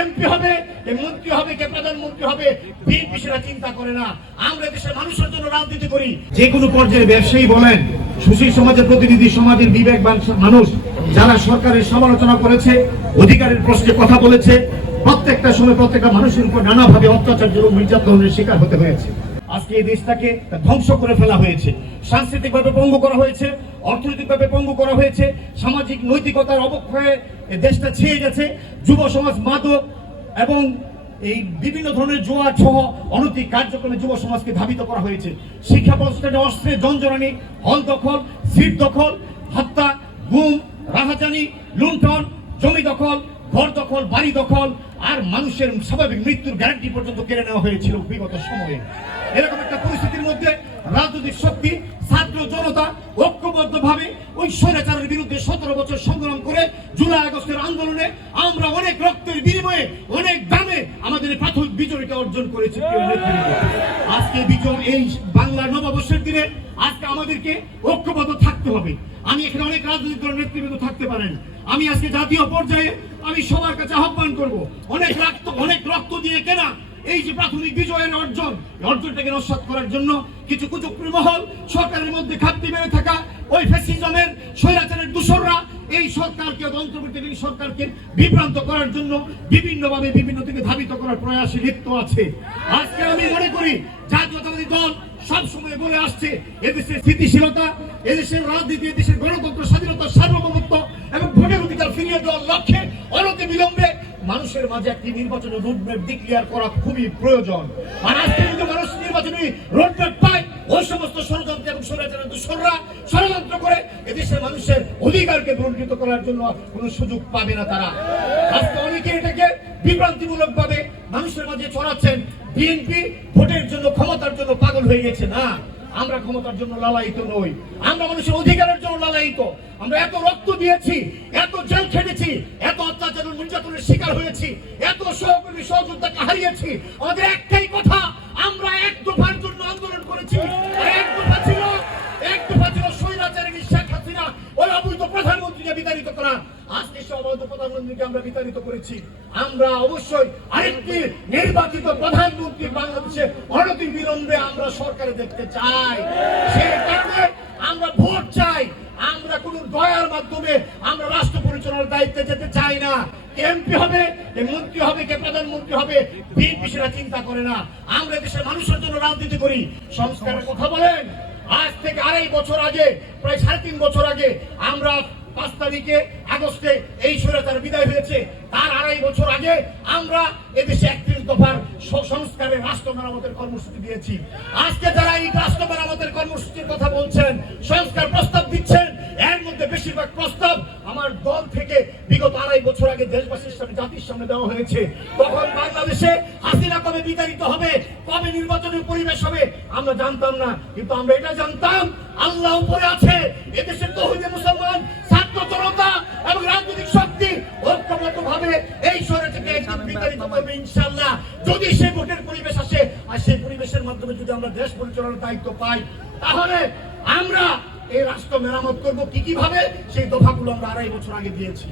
MP হবে মন্ত্রী হবে, কে প্রধানমন্ত্রী হবে, বিএনপি সেটা চিন্তা করে না। আমরা দেশের মানুষের জন্য রাজনীতি করি। যে কোনো পর্যায়ে ব্যবসায়ী বলেন, সুশীল সমাজের প্রতিনিধি সমাজের বিবেকবান মানুষ, যারা সরকারের সমালোচনা করেছে, অধিকারের প্রশ্নে কথা বলেছে, প্রত্যেকটা সময় প্রত্যেকটা মানুষের উপর নানাভাবে অত্যাচার এবং নির্যাতনের শিকার হতে হয়েছে। আজকে এই দেশটাকে ধ্বংস করে ফেলা হয়েছে। সাংস্কৃতিকভাবে পঙ্গু করা হয়েছে, অর্থনৈতিকভাবে পঙ্গু করা হয়েছে, সামাজিক নৈতিকতার অবক্ষয়ে দেশটা ছেয়ে গেছে, যুব সমাজ মাদক এবং এই বিভিন্ন ধরনের জোয়া সহ অনৈতিক কার্যক্রমে যুব সমাজকে ধাবিত করা হয়েছে। শিক্ষা প্রতিষ্ঠানে অস্ত্রে জঞ্জরানি, হল দখল, সিট দখল, হত্যা, গুম, রাহাজানি, লুণ্ঠন, জমি দখল, ঘর দখল, বাড়ি দখল আর মানুষের স্বাভাবিক মৃত্যুর গ্যারান্টি পর্যন্ত কেড়ে নেওয়া হয়েছিল বিগত সময়ে। এরকম একটা পরিস্থিতির মধ্যে রাজনৈতিক শক্তি, ছাত্র জনতা ঐক্যবদ্ধ ভাবে ওই স্বৈরাচারের বিরুদ্ধে সতেরো বছর সংগ্রাম করে জুলাই আগস্টের আন্দোলনে আমরা অনেক রক্তের বিনিময়ে, অনেক দামে আমাদের প্রাথমিক বিজয়টা অর্জন করেছি আজকে বিজয়, এই বাংলা নববর্ষের দিনে আজকে আমাদেরকে ঐক্যবদ্ধ থাকতে হবে। আমি এখানে অনেক রাজনৈতিক দলের নেতৃবৃন্দ থাকতে পারেন। আমি আজকে জাতীয় পর্যায়ে আমি সবার কাছে আহ্বান করব। অনেক রক্ত অনেক রক্ত দিয়ে কেনা এই যে প্রাথমিক বিজয়ের অর্জন অর্জনটাকে নস্বাত করার জন্য কিছু কুচক্রী মহল সরকারের মধ্যে খাদ্যি মেরে থাকা ওই ফ্যাসিজমের স্বৈরাচারের দূষররা এই সরকারকে অন্তর্বর্তীকালীন সরকারকে বিভ্রান্ত করার জন্য বিভিন্নভাবে বিভিন্ন থেকে ধাবিত করার প্রয়াসে লিপ্ত আছে। আজকে আমি মনে করি জাতীয়তাবাদী দল সব সময় বলে আসছে, এদেশের স্থিতিশীলতা, এদেশের রাজনীতি, এদেশের গণতন্ত্র, স্বাধীনতা, সার্বভৌমত্ব এবং ভোটের অধিকার ফিরিয়ে দেওয়ার লক্ষ্যে অনতি বিলম্বে মানুষের মাঝে একটি নির্বাচনী রোডম্যাপ ডিক্লেয়ার করা খুবই প্রয়োজন। আর আজকে যদি মানুষ নির্বাচনী রোডম্যাপ পায়, ওই সমস্ত ষড়যন্ত্র এবং স্বৈরাচারের দূষররা ষড়যন্ত্র করে এদেশের মানুষের অধিকারকে বঞ্চিত করার জন্য কোনো সুযোগ পাবে না তারা। আজকে অনেকে এটাকে বিভ্রান্তিমূলক ভাবে মানুষের মাঝে ছড়াচ্ছেন। বিএনপি ভোটের জন্য, ক্ষমতার জন্য পাগল হয়ে গেছে না। আমরা ক্ষমতার জন্য লালায়িত নই। আমরা মানুষের অধিকারের জন্য লালায়িত। আমরা এত রক্ত দিয়েছি, এত জেল খেটেছি, এত অত্যাচার নির্যাতনের শিকার হয়েছি, এত সহকর্মী সহযোদ্ধাকে হারিয়েছি। আমাদের একটাই কথা, আমরা এক দফার জন্য আন্দোলন করেছি। এক দফা ছিল, এক দফা ছিল স্বৈরাচারী শেখ হাসিনা ওই অবৈধ প্রধানমন্ত্রীকে বিতাড়িত করা। অবৈধ প্রধানমন্ত্রীকে আমরা বিতাড়িত করেছি। আমরা অবশ্যই আরেকটি নির্বাচিত প্রধানমন্ত্রী বাংলাদেশে অনতি বিলম্বে আমরা সরকারে দেখতে চাই। সেই কারণে আমরা ভোট চাই। আমরা কোন দয়ার মাধ্যমে আমরা রাষ্ট্র পরিচালনার দায়িত্বে যেতে চাই না। এমপি হবে মন্ত্রী হবে, কে প্রধানমন্ত্রী হবে, বিএনপি চিন্তা করে না। আমরা দেশের মানুষের জন্য রাজনীতি করি। সংস্কারের কথা বলেন। আজ থেকে আড়াই বছর আগে, প্রায় সাড়ে তিন বছর আগে আমরা পাঁচ তারিখে আগস্টে এই স্বৈরাচার বিদায় হয়েছে। তার আড়াই বছর আগে আমরা এদেশে একত্রিশ দফার সংস্কারের রাষ্ট্র মেরামতের কর্মসূচি দিয়েছি। আজকে যারা এই রাষ্ট্র মেরামতের কর্মসূচির কথা বলছেন, সংস্কার প্রস্তাব দিচ্ছেন, এর মধ্যে বেশিরভাগ প্রস্তাব আমার দল থেকে বিগত আড়াই বছর আগে দেশবাসীর সামনে, জাতির সামনে দেওয়া হয়েছে। তখন বাংলাদেশে হাসিনা কবে বিতাড়িত হবে, কবে নির্বাচনের পরিবেশ হবে, আমরা জানতাম না। কিন্তু আমরা এটা জানতাম, আল্লাহ উপরে আছে। এদেশের তহিদে মুসলমান এই শহরে থেকে একদিন বিতাড়িত করবে ইনশাল্লাহ যদি সে ভোটের পরিবেশ আসে, আর সেই পরিবেশের মাধ্যমে যদি আমরা দেশ পরিচালনার দায়িত্ব পাই, তাহলে আমরা এই রাষ্ট্র মেরামত করব। কি কীভাবে? সেই দফাগুলো আমরা আড়াই বছর আগে দিয়েছি।